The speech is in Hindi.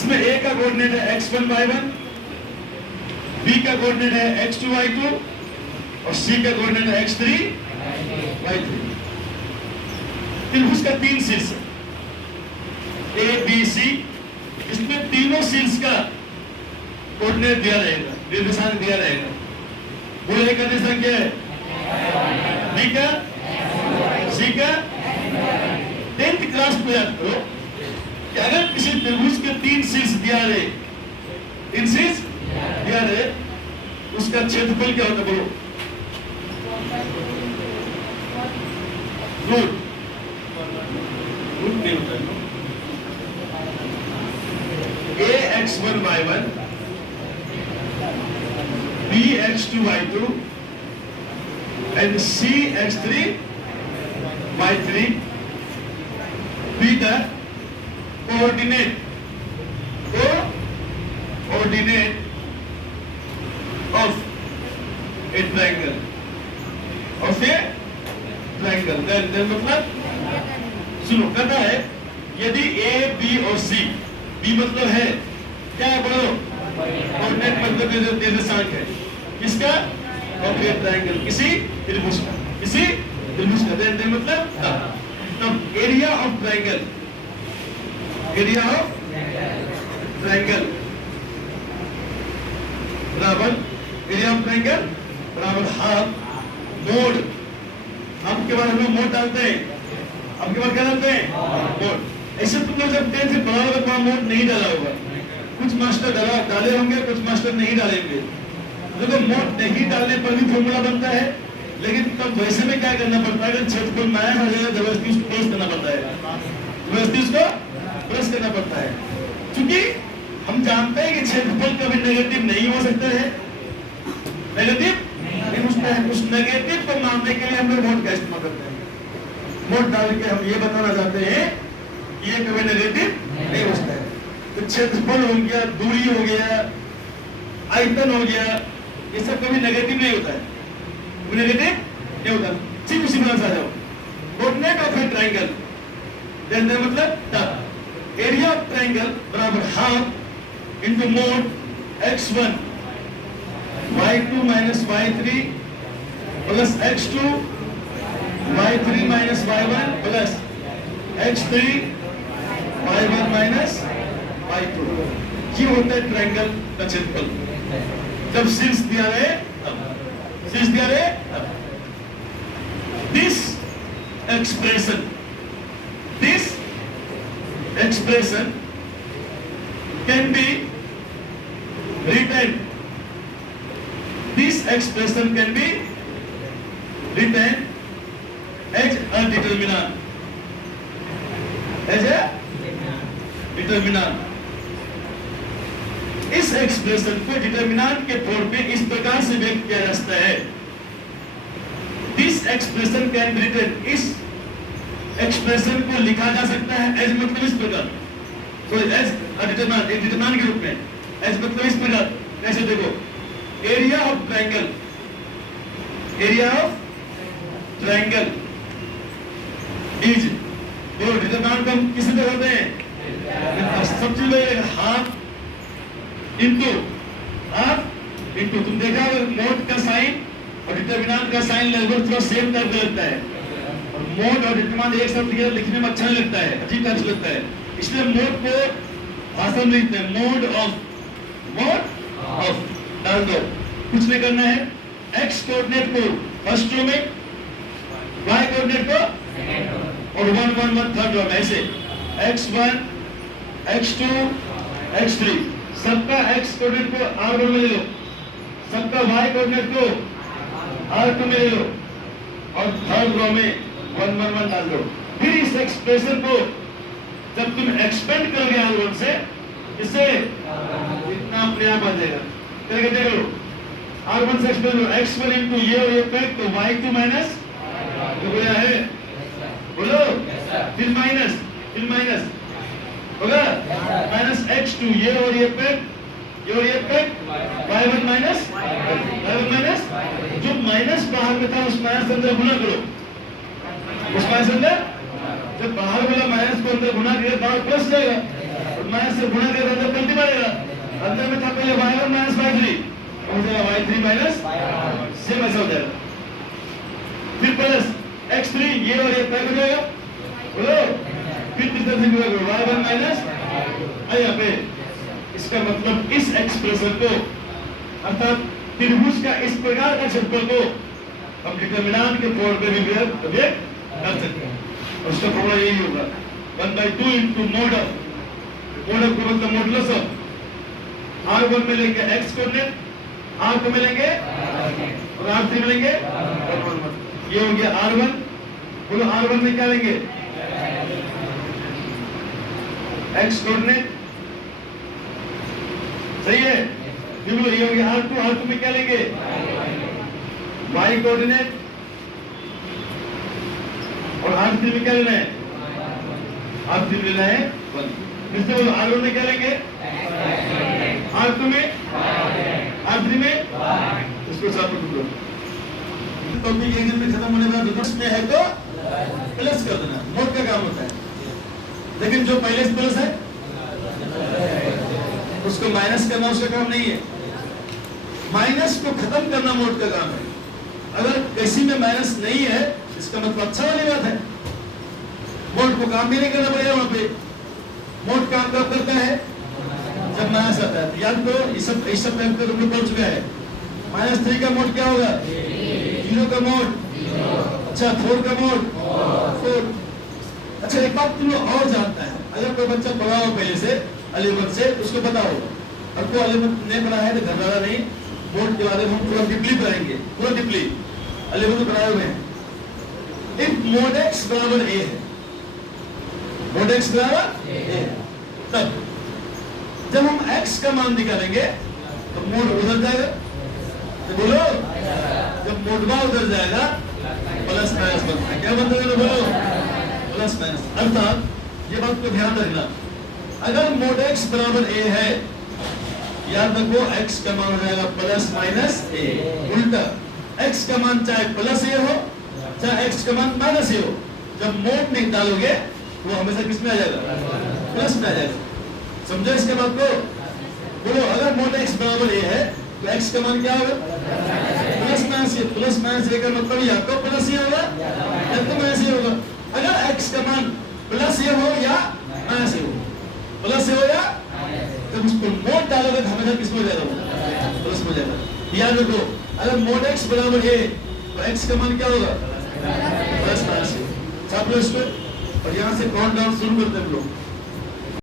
इसमें a का कोऑर्डिनेट है x1 y1, b का कोऑर्डिनेट है x2 y2 और c का कोऑर्डिनेट है x3 y3। त्रिभुज का 3 शीर्ष a b c, इसमें तीनों शीर्ष का कोऑर्डिनेट दिया रहेगा, निर्देशांक दिया रहेगा। वो a का निर्देशांक क्या है, b का, c का। 10th क्लास में याद करो कि अगर किसी त्रिभुज के 3 शीर्ष दिया रहे, 3 शीर्ष दिया रहे, उसका क्षेत्रफल क्या होता है बोलो? रूट नहीं होता है। a x1 y1, b x2 y2 and c x3 y3 be the coordinate of a triangle, then मतलब सुनो, कहता है यदि a b और c, b मतलब है क्या है बोलो, कोऑर्डिनेट मतलब निर्देशांक है किसका, ऑफ ए ट्रायंगल, किसी त्रिभुज का, किसी त्रिभुज का। then मतलब तब area of triangle, area of triangle बराबर एरिया ऑफ ट्रायंगल बराबर हाफ मोड। आपके बाद हम लोग मोड डालते हैं, आपके बाद क्या डालते हैं, मोड। ऐसे तुम लोग जब 10th से पढ़ा होगा तो मोड नहीं डाला होगा, कुछ मास्टर डाले होंगे, कुछ मास्टर नहीं डालेंगे। देखो मोड नहीं डालने पर भी फॉर्मूला बनता है, लेकिन तब वैसे में क्या करना पड़ता है, अगर क्षेत्रफल माया हो जाएगा जबरदस्ती उसको प्लस करना पड़ता है, जबरदस्ती उसको प्लस करना पड़ता है। क्योंकि हम जानते हैं कि क्षेत्रफल कभी नेगेटिव नहीं हो सकता है, नेगेटिव नहीं हो सकता है। उस नेगेटिव को मानने के लिए हम लोग मोड का इस्तेमाल करते हैं। मोड डाल के हम ये बताना चाहते हैं कि ये कभी नेगेटिव नहीं हो सकता है। तो क्षेत्रफल हो गया, दूरी हो गया, आयतन हो गया, ये सब कभी नेगेटिव नहीं होता है, नेगेटिव नहीं होता। ठीक उसी तरह से आ जाओ, coordinate of a triangle, then मतलब तब एरिया ऑफ ट्रायंगल बराबर half into mod x1 y2 minus y3 plus x2 y3 minus y1 plus x3 y1 minus y2। ये होता है ट्रायंगल का क्षेत्रफल। जब शीर्ष दिया रहे, शीर्ष दिया रहे, this expression can be written, this expression can be written as a determinant, as a determinant। इस एक्सप्रेशन को डिटरमिनेंट के तौर पे इस प्रकार से व्यक्त किया जा सकता है, this expression can be written, इस एक्सप्रेशन को लिखा जा सकता है एज मतलब इस प्रकार, सॉरी एज अ डिटरमिनेंट, एक डिटरमिनेंट के रूप में, एज मतलब इस प्रकार। कैसे देखो, area of triangle, area of triangle is, जो डिटरमिनेंट को हम किसी तरह होते हैं, सबसे पहले हाफ इंटू तुम देखा मोड का साइन और डिटरमिनेंट का साइन लगभग थोड़ा सेम टाइप का लगता है, और मोड और डिटरमिनेंट एक साथ लिखने में अच्छा नहीं लगता है, अजीब टाइप से लगता है। इसलिए मोड को भाषा में लिखते हैं मोड ऑफ डाल दो, कुछ नहीं करना है। एक्स कोऑर्डिनेट को फर्स्ट रो में, वाई कोऑर्डिनेट को और 1 1 1 थर्ड रो में, ऐसे x1 x2 x3, सबका x कोऑर्डिनेट को r1 में ले लो, सबका y कोऑर्डिनेट को r2 में ले लो, और थर्ड रो में 1 1 1 डाल दो। फिर इस एक्सप्रेशन को जब तुम एक्सपेंड करोगे r1 से, इससे इतना अपने आप आ जाएगा। करके देख लो, r1 से एक्सपेंड करो, x1 इनटू ये और ये पैक, तो y2 माइनस तो क्या है बोलो, फिर माइनस होगा माइनस x2 ये और ये पैक, ये और ये पैक, y1 माइनस जो माइनस बाहर में था उस माइनस अंदर गुना करो, उस माइनस अंदर जब बाहर वाला माइनस को अंदर गुना किया बाहर प्लस जाएगा, और माइनस से गुणा करेगा तो पलटी मारेगा। अंदर में था पहले y1 माइनस y3, हो जाएगा y3 माइनस, सेम ऐसा हो जाएगा। फिर प्लस x3, ये और ये पैक हो जाएगा, बोलो। फिर किस तरह से मिलेगा y1 माइनस, यहाँ पे इसका मतलब इस एक्सप्रेशन को, अर्थात त्रिभुज का इस प्रकार का क्षेत्रफल को हम डिटरमिनेंट के फॉर्म पे भी व्यक्त कर सकते हैं। और उसका फॉर्मूला यही होगा 1/2 इनटू मोड ऑफ को मतलब मॉडुलस ऑफ r1 में लेंगे x कोऑर्डिनेट, r2 में लेंगे और r3 में लेंगे, ये हो गया r1। बोलो r1 में क्या लेंगे, x कोऑर्डिनेट, सही है। फिर बोलो ये हो गया r2 में क्या लेंगे, y कोऑर्डिनेट, और r3 में क्या लेना है, r3 में लेना है 1। फिर से बोलो r1 में क्या लेंगे, r2 में, r3 में, इसको साथ में टुकड़ो। टॉपिक एक दिन में खत्म होने का दूसरे में है तो प्लस कर देना, मोड का काम होता है। लेकिन जो पहले से प्लस है उसको माइनस करना उसका काम नहीं है, माइनस को खत्म करना मोड का काम है। अगर किसी में माइनस नहीं है इसका मतलब अच्छा वाली बात है, मोड को काम भी नहीं करना पड़ेगा। वहां पे मोड काम कब करता है, जब माइनस आता है। याद करो इस सब टाइम का तुम लोग पढ़ चुका है। -3 का मोड क्या होगा, 0 का मोड, अच्छा 4 का मोड 4। अच्छा एक बात तुम लोग और जानता है, अगर कोई बच्चा पढ़ा हो पहले से अलीमत से, उसको पता होगा। और कोई अलीमत नहीं पढ़ा है तो घबराना नहीं, मोड के बारे में हम पूरा डीपली पढ़ेंगे, पूरा डीपली अलीमत पढ़ाए हुए हैं। इफ मोड x बराबर a है, मोड x बराबर a है, तब जब हम x का मान निकालेंगे तो मोड उधर जाएगा, तो बोलो जब मोडवा उधर जाएगा प्लस माइनस बनता है, क्या बनता है बोलो, प्लस माइनस। अर्थात ये बात को ध्यान रखना, अगर मोड x बराबर a है, याद रखो x का मान हो जाएगा प्लस माइनस a। उल्टा x का मान चाहे प्लस a हो चाहे x का मान माइनस a हो, जब मोड में डालोगे वो हमेशा किस में आ जाएगा, प्लस में आ जाएगा। समझो इसके बात को, बोलो अगर मोड x बराबर a है तो x का मान क्या होगा, plus minus a। Plus minus a का मतलब या तो प्लस a होगा या तो माइनस a होगा। अगर x का मान प्लस a हो या माइनस a हो, प्लस a हो या, जब उसको मोड डालोगे तो हमेशा किस में हो जाएगा, प्लस में हो जाएगा। याद रखो अगर मोड x बराबर a तो x का मान क्या होगा, प्लस माइनस a। छाप लो इसको और यहाँ से काउंट डाउन शुरू करते हैं हम लोग।